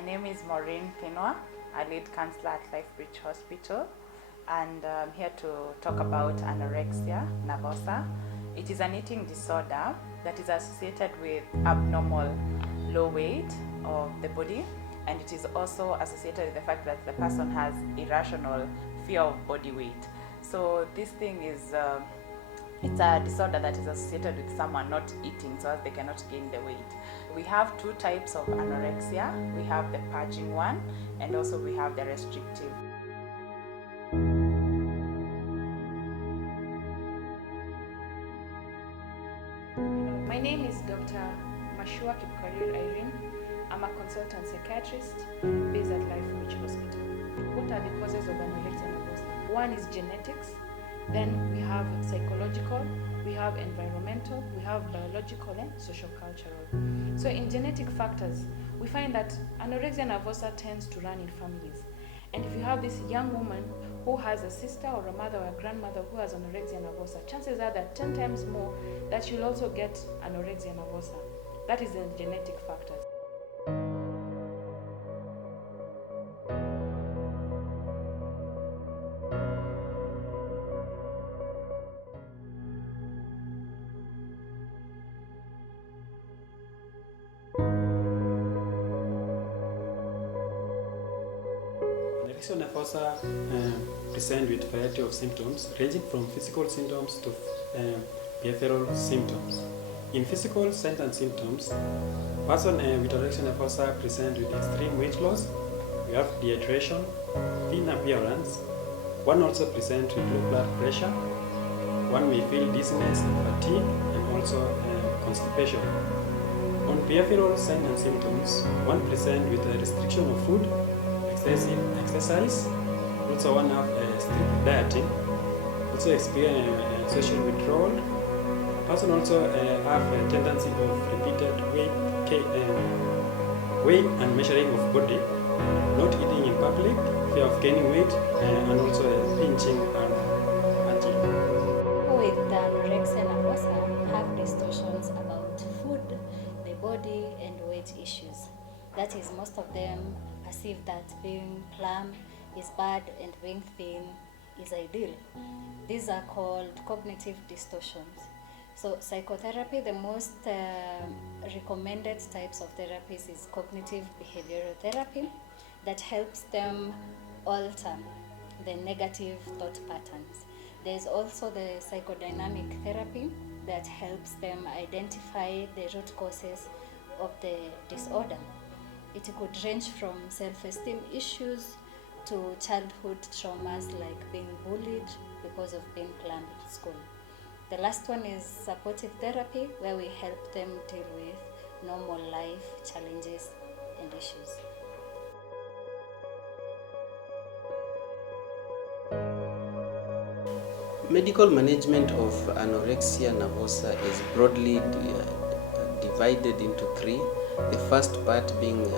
My name is Maureen Pinwa, a lead counselor at Lifebridge Hospital, and I'm here to talk about anorexia nervosa. It is an eating disorder that is associated with abnormal low weight of the body, and it is also associated with the fact that the person has irrational fear of body weight. So this thing is it's a disorder that is associated with someone not eating so as they cannot gain the weight. We have two types of anorexia. We have the purging one, and also we have the restrictive. My name is Dr. Mashua Kipkorir Irene. I'm a consultant psychiatrist based at Lifebridge Hospital. What are the causes of anorexia nervosa? One is genetics, then we have psychological, we have environmental, we have biological and social-cultural. So in genetic factors, we find that anorexia nervosa tends to run in families. And if you have this young woman who has a sister or a mother or a grandmother who has anorexia nervosa, chances are that 10 times more that she'll also get anorexia nervosa. That is the genetic factors. Anorexia nervosa present with a variety of symptoms, ranging from physical symptoms to behavioral symptoms. In physical signs and symptoms, person with anorexia nervosa present with extreme weight loss. We have dehydration, thin appearance. One also present with low blood pressure. One may feel dizziness and fatigue, and also constipation. On behavioral signs and symptoms, one present with a restriction of food, excessive exercise, also one have strict dieting, also experience social withdrawal. Person also have a tendency of repeated weight and measuring of body, not eating in public, fear of gaining weight, and also pinching and hunching. People with anorexia nervosa have distortions about food, the body, and weight issues. That is, most of them perceive that being plump is bad and being thin is ideal. These are called cognitive distortions. So psychotherapy, the most recommended types of therapies is cognitive behavioral therapy that helps them alter the negative thought patterns. There's also the psychodynamic therapy that helps them identify the root causes of the disorder. It could range from self-esteem issues to childhood traumas like being bullied because of being plump in school. The last one is supportive therapy, where we help them deal with normal life challenges and issues. Medical management of anorexia nervosa is broadly divided into three. The first part being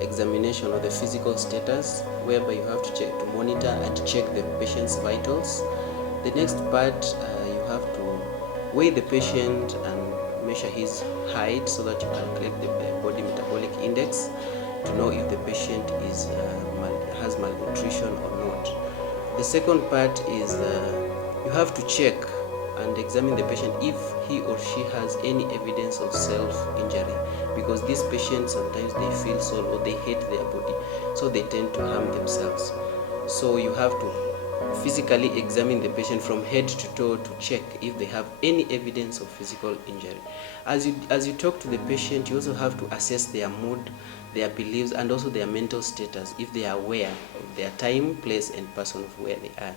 examination of the physical status, whereby you have to monitor and check the patient's vitals. The next part, you have to weigh the patient and measure his height so that you calculate the body metabolic index to know if the patient has malnutrition or not. The second part is you have to check and examine the patient if he or she has any evidence of self-injury, because these patients sometimes they feel so low, they hate their body, so they tend to harm themselves. So you have to physically examine the patient from head to toe to check if they have any evidence of physical injury. As you talk to the patient, you also have to assess their mood, their beliefs, and also their mental status, if they are aware of their time, place, and person of where they are.